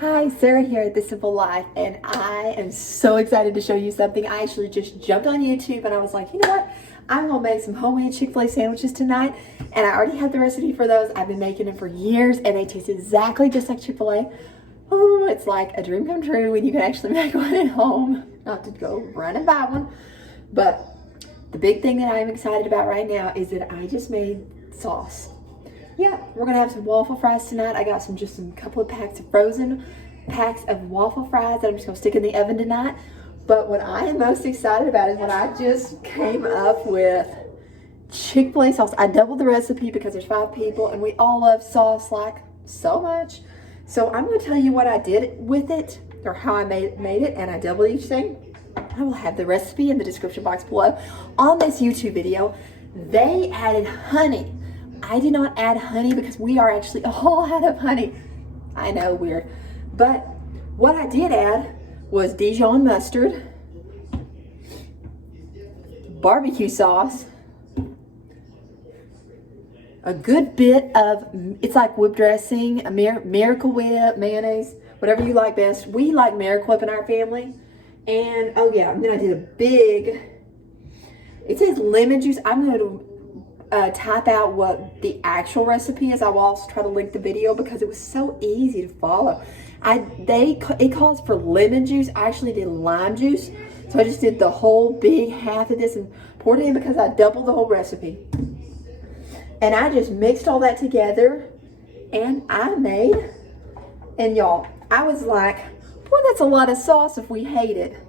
Hi, Sarah here at The Simple Life, and I am so excited to show you something. I actually just jumped on YouTube and I was like, you know what? I'm gonna make some homemade Chick-fil-A sandwiches tonight, and I already have the recipe for those. I've been making them for years and they taste exactly just like Chick-fil-A. Oh, it's like a dream come true when you can actually make one at home. Not to go run and buy one, but the big thing that I'm excited about right now is that I just made sauce. Yeah, we're gonna have some waffle fries tonight. I got just some couple of packs of frozen packs of waffle fries that I'm just gonna stick in the oven tonight. But what I am most excited about is when I just came up with Chick-fil-A sauce. I doubled the recipe because there's 5 people and we all love sauce like so much. So I'm gonna tell you what I did with it, or how I made it, and I doubled each thing. I will have the recipe in the description box below. On this YouTube video, they added honey. I did not add honey because we are actually all out of honey. I know, weird. But what I did add was Dijon mustard, barbecue sauce, a good bit of, it's like whip dressing, a Miracle Whip, mayonnaise, whatever you like best. We like Miracle Whip in our family. And, oh yeah, and then I did a big, it says lemon juice. I'm going to type out what the actual recipe is. I will also try to link the video because it was so easy to follow. It calls for lemon juice. I actually did lime juice. So I just did the whole big half of this and poured it in because I doubled the whole recipe. And I just mixed all that together and I made, and y'all, I was like, boy, that's a lot of sauce if we hate it.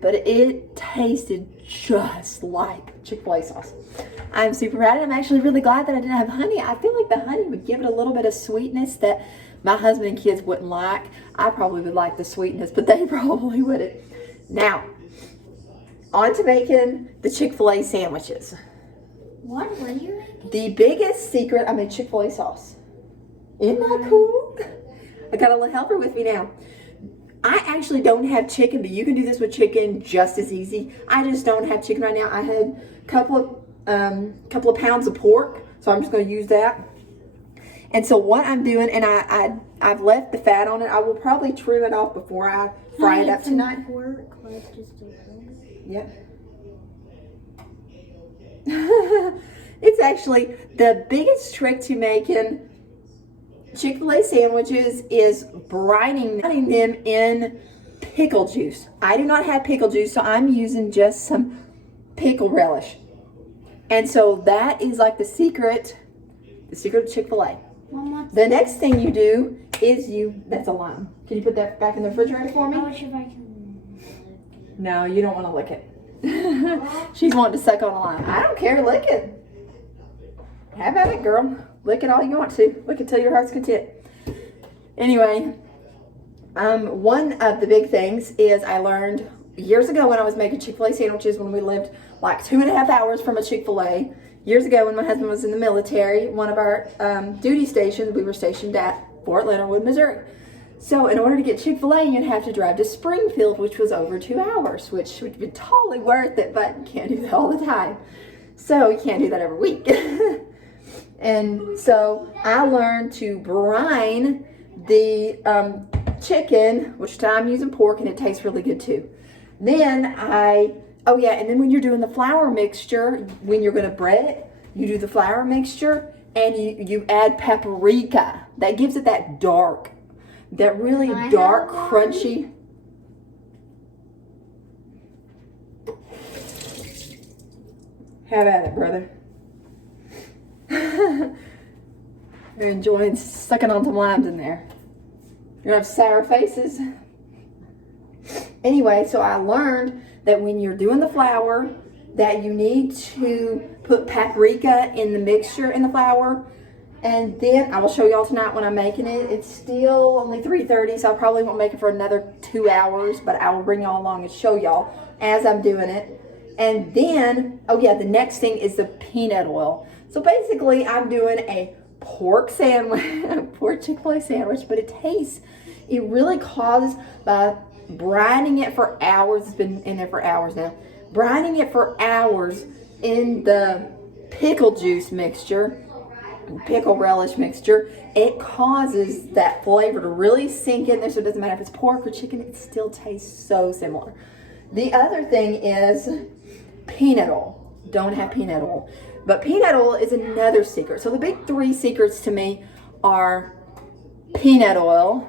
But it tasted just like Chick-fil-A sauce. I'm super proud, and I'm actually really glad that I didn't have honey. I feel like the honey would give it a little bit of sweetness that my husband and kids wouldn't like. I probably would like the sweetness, but they probably wouldn't. Now, on to making the Chick-fil-A sandwiches. What are you making? The biggest secret, I made Chick-fil-A sauce. Isn't that cool? I got a little helper with me now. I actually don't have chicken, but you can do this with chicken just as easy. I just don't have chicken right now. I had a couple of pounds of pork, so I'm just going to use that. And so what I'm doing, and I've left the fat on it. I will probably trim it off before I fry it up tonight. Pork, like just Yep. It's actually the biggest trick to making Chick-fil-A sandwiches is brining them in pickle juice. I do not have pickle juice, so I'm using just some pickle relish. And so that is like the secret of Chick-fil-A. The next thing you do is that's a lime. Can you put that back in the refrigerator for me? I wish if I can. No, you don't want to lick it. She's wanting to suck on a lime. I don't care, lick it. How about it, girl? Lick it all you want to. Lick it till your heart's content. Anyway, one of the big things is I learned years ago when I was making Chick-fil-A sandwiches when we lived like 2.5 hours from a Chick-fil-A. Years ago when my husband was in the military, one of our duty stations, we were stationed at Fort Leonard Wood, Missouri. So in order to get Chick-fil-A, you'd have to drive to Springfield, which was over 2 hours, which would be totally worth it, but you can't do that all the time. So you can't do that every week. And so I learned to brine the chicken, which I'm using pork, and it tastes really good too. Then and then when you're doing the flour mixture, when you're going to bread it, you do the flour mixture and you add paprika. That gives it that really dark, crunchy. How about it, brother? You're enjoying sucking on some limes in there. You're gonna have sour faces. Anyway, so I learned that when you're doing the flour, that you need to put paprika in the mixture in the flour. And then I will show y'all tonight when I'm making it. It's still only 3:30, so I probably won't make it for another 2 hours, but I will bring y'all along and show y'all as I'm doing it. And then, the next thing is the peanut oil. So basically, I'm doing a pork sandwich, pork Chick-fil-A sandwich, but it really causes by brining it for hours. It's been in there for hours now. Brining it for hours in the pickle juice mixture pickle relish mixture. It causes that flavor to really sink in there, so it doesn't matter if it's pork or chicken, it still tastes so similar. The other thing is peanut oil. Don't have peanut oil. But peanut oil is another secret. So the big three secrets to me are peanut oil,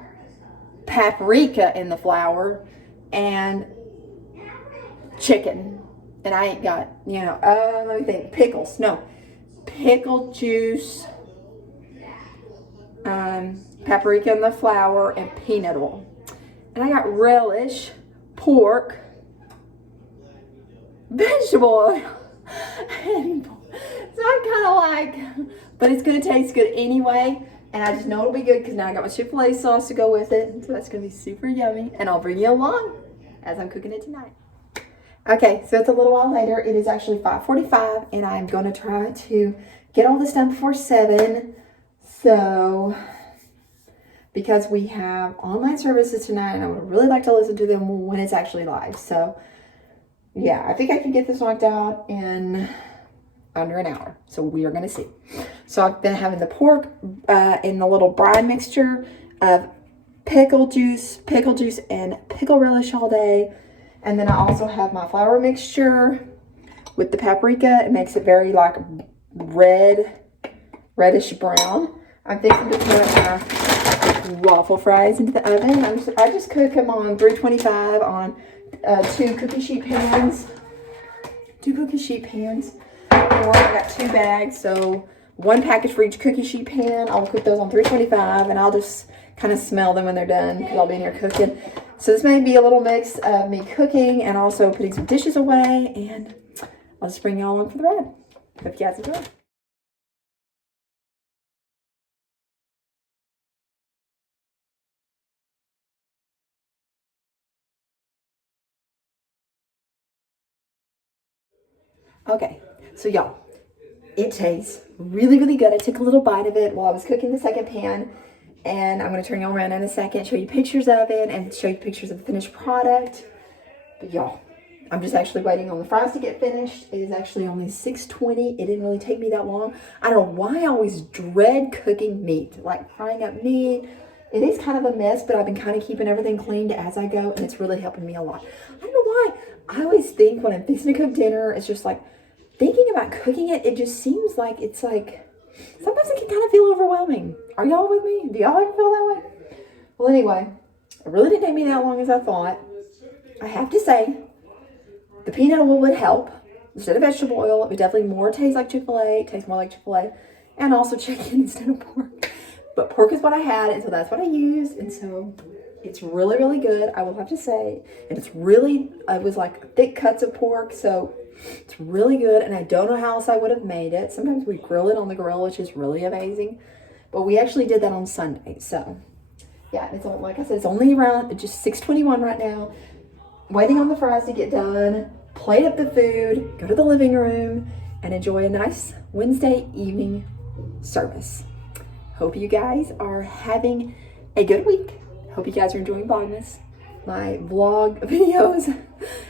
paprika in the flour, and chicken. And I ain't got, let me think, pickles. No, pickle juice, paprika in the flour, and peanut oil. And I got relish, pork, vegetable oil. So I'm kind of like, but it's going to taste good anyway. And I just know it'll be good because now I got my Chick-fil-A sauce to go with it. So that's going to be super yummy. And I'll bring you along as I'm cooking it tonight. Okay, so it's a little while later. It is actually 5:45 and I'm going to try to get all this done before 7. So, because we have online services tonight and I would really like to listen to them when it's actually live. So, yeah, I think I can get this knocked out in under an hour. So we are going to see. So I've been having the pork in the little brine mixture of pickle juice, and pickle relish all day. And then I also have my flour mixture with the paprika. It makes it very like reddish brown. I'm fixing to put my waffle fries into the oven. I just cook them on 325 on 2 cookie sheet pans. Or I got 2 bags, so 1 package for each cookie sheet pan. I'll cook those on 325 and I'll just kind of smell them when they're done because I'll be in here cooking. So this may be a little mix of me cooking and also putting some dishes away, and I'll just bring y'all along for the ride. Hope you guys enjoy. Okay, so y'all, it tastes really, really good. I took a little bite of it while I was cooking the second pan, and I'm going to turn y'all around in a second, show you pictures of it, and show you pictures of the finished product. But y'all, I'm just actually waiting on the fries to get finished. It is actually only 6:20. It didn't really take me that long. I don't know why I always dread cooking meat, like frying up meat. It is kind of a mess, but I've been kind of keeping everything cleaned as I go, and it's really helping me a lot. I don't know why. I always think when I'm fixing to cook dinner, it's just like, thinking about cooking it, it just seems like it's like, sometimes it can kind of feel overwhelming. Are y'all with me? Do y'all ever feel that way? Well, anyway, it really didn't take me that long as I thought. I have to say, the peanut oil would help. Instead of vegetable oil, it would definitely more taste like Chick-fil-A, taste more like Chick-fil-A, and also chicken instead of pork. But pork is what I had, and so that's what I used, and so it's really, really good, I will have to say. And it was like thick cuts of pork, so it's really good, and I don't know how else I would have made it. Sometimes we grill it on the grill, which is really amazing. But we actually did that on Sunday. So, yeah, it's like I said, it's only around just 6:21 right now. Waiting on the fries to get done, plate up the food, go to the living room, and enjoy a nice Wednesday evening service. Hope you guys are having a good week. Hope you guys are enjoying Vlogmas, my vlog videos,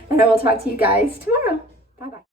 and I will talk to you guys tomorrow. Bye-bye.